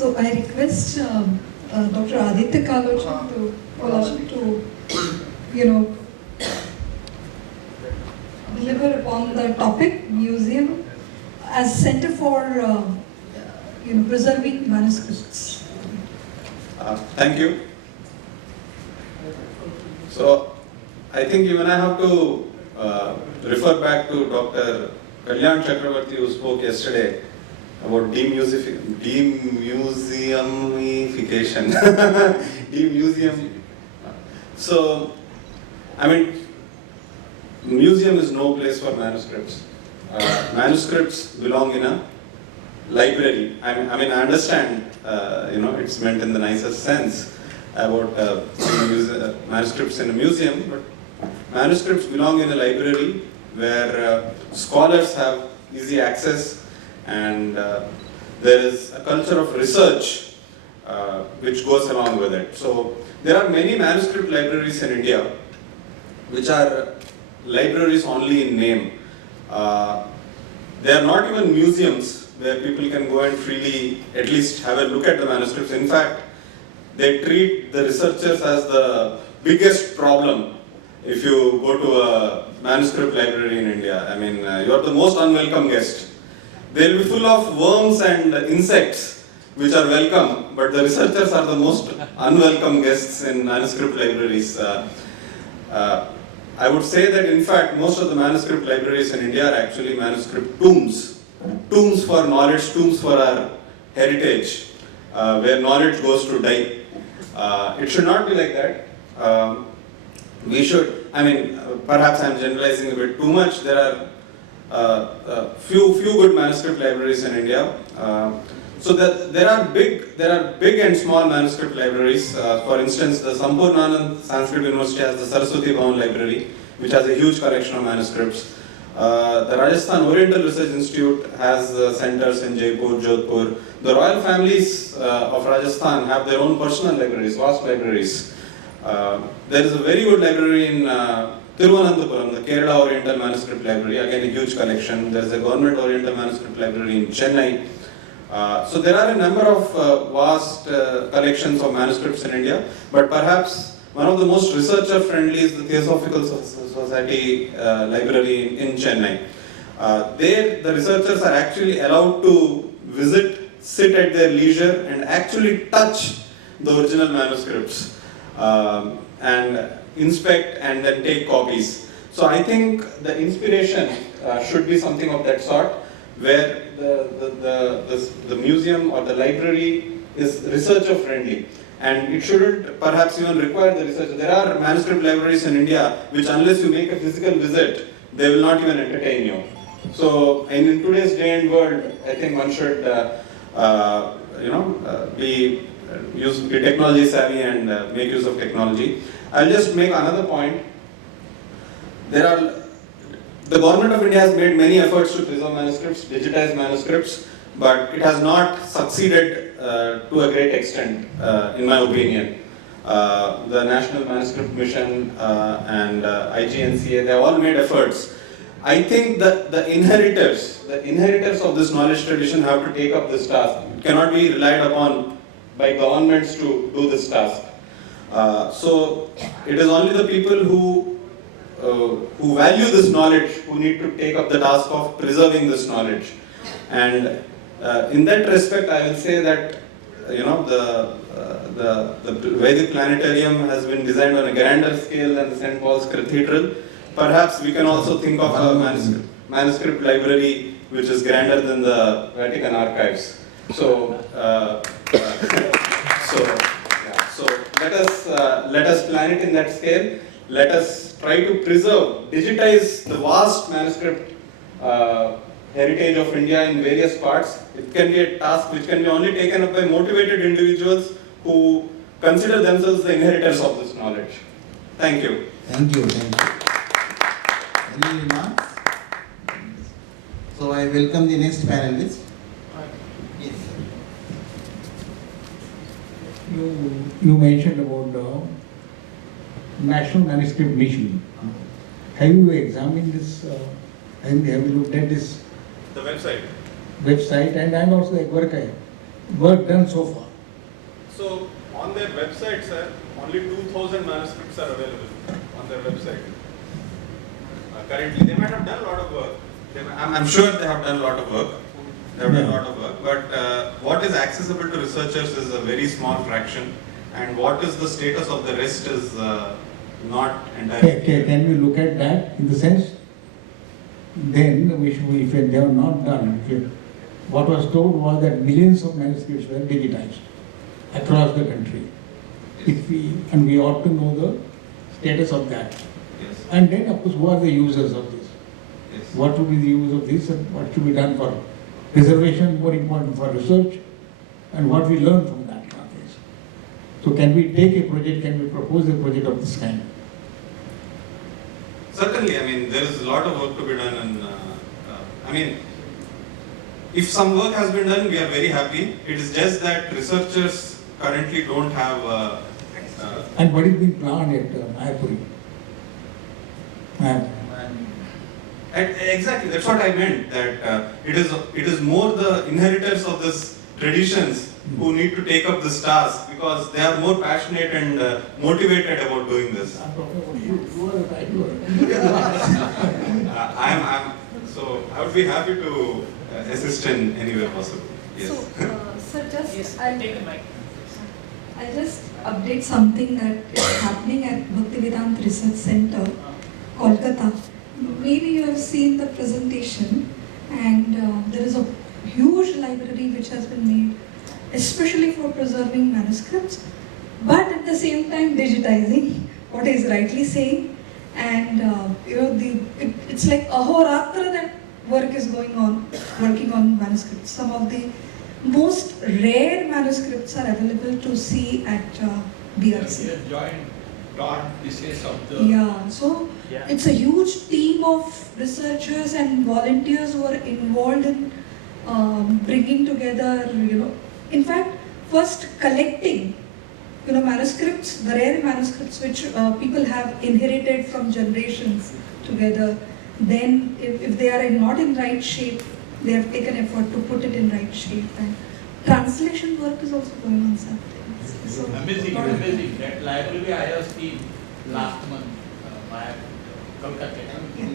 So I request Dr. Aditya Kolachana to, deliver upon the topic museum as center for preserving manuscripts. Thank you. So I think even I have to refer back to Dr. Kalyan Chakravarti, who spoke yesterday about demuseumification. Demuseum. So, I mean, museum is no place for manuscripts. Manuscripts belong in a library. I understand, it's meant in the nicest sense about manuscripts in a museum, but manuscripts belong in a library where scholars have easy access, and there is a culture of research which goes along with it. So there are many manuscript libraries in India which are libraries only in name. They are not even museums where people can go and freely at least have a look at the manuscripts. In fact, they treat the researchers as the biggest problem if you go to a manuscript library in India. I mean, you are the most unwelcome guest. They'll be full of worms and insects which are welcome, but the researchers are the most unwelcome guests in manuscript libraries. I would say that in fact most of the manuscript libraries in India are actually manuscript tombs. Tombs for knowledge, tombs for our heritage, where knowledge goes to die. It should not be like that. We should, perhaps I'm generalizing a bit too much. There are few good manuscript libraries in India. So that there are big and small manuscript libraries. For instance, the Sampurnanand Sanskrit University has the Saraswati Bhavan Library, which has a huge collection of manuscripts. The Rajasthan Oriental Research Institute has centers in Jaipur, Jodhpur. The royal families of Rajasthan have their own personal libraries, vast libraries. There is a very good library in Thiruvananthapuram, the Kerala Oriental Manuscript Library, again a huge collection. There is a government Oriental Manuscript Library in Chennai. So there are a number of vast collections of manuscripts in India, but perhaps one of the most researcher-friendly is the Theosophical Society Library in Chennai. There, the researchers are actually allowed to visit, sit at their leisure, and actually touch the original manuscripts and inspect and then take copies. So I think the inspiration should be something of that sort, where the museum or the library is researcher-friendly. And it shouldn't perhaps even require the researcher. There are manuscript libraries in India which, unless you make a physical visit, they will not even entertain you. So in today's day and world, I think one should be technology savvy and make use of technology. I'll just make another point. The government of India has made many efforts to preserve manuscripts, digitize manuscripts, but it has not succeeded to a great extent, in my opinion. The National Manuscript Mission and IGNCA, they have all made efforts. I think that the inheritors of this knowledge tradition have to take up this task. It cannot be relied upon by governments to do this task. So it is only the people who value this knowledge who need to take up the task of preserving this knowledge. And in that respect, I will say that the Vedic planetarium has been designed on a grander scale than the St. Paul's Cathedral. Perhaps we can also think of a manuscript library which is grander than the Vatican archives. So let us plan it in that scale. Let us try to preserve, digitize the vast manuscript heritage of India in various parts. It can be a task which can be only taken up by motivated individuals who consider themselves the inheritors of this knowledge. Thank you. Thank you. Any remarks? So I welcome the next panelist. Yes. You mentioned about the National Manuscript Mission. Have you examined this? Have you looked at this? The website. And also the work work done so far? So on their website, sir, only 2,000 manuscripts are available on their website. Currently, they might have done a lot of work. I'm sure they have done a lot of work. They have done a lot of work. But what is accessible to researchers is a very small fraction, and what is the status of the rest is not entirely clear. Can we look at that in the sense? Then we should, if they have not done, what was told was that millions of manuscripts were digitized across the country. And we ought to know the status of that. Yes. And then, of course, who are the users of this? Yes. What would be the use of this, and what should be done for preservation, more important for research, and what we learn from that context. So can we take a project, can we propose a project of this kind? Certainly, I mean, there is a lot of work to be done, and I mean, if some work has been done, we are very happy. It is just that researchers currently don't have. And what is being planned at Mayapuri? Exactly, that's what I meant. That it is more the inheritors of this traditions who need to take up this task because they are more passionate and motivated about doing this. I'm talking about you. You are the ideal. So I would be happy to assist in any way possible. Yes. So, sir, just Yes, I'll take a mic. just update something that is happening at Bhaktivedanta Research Center, Kolkata. Maybe you have seen the presentation, and there is a huge library which has been made, especially for preserving manuscripts, but at the same time digitizing what is rightly saying. And it's like ahoratra that work is going on, working on manuscripts. Some of the most rare manuscripts are available to see at BRC. We have joined broad pieces of the. Yeah, so it's a huge team of researchers and volunteers who are involved in bringing together, in fact, first collecting, manuscripts, the rare manuscripts which people have inherited from generations together. Then, if they are not in right shape, they have taken effort to put it in right shape. And translation work is also going on, sir. So, Amazing. That library I have seen last month by Kolkata. Yeah.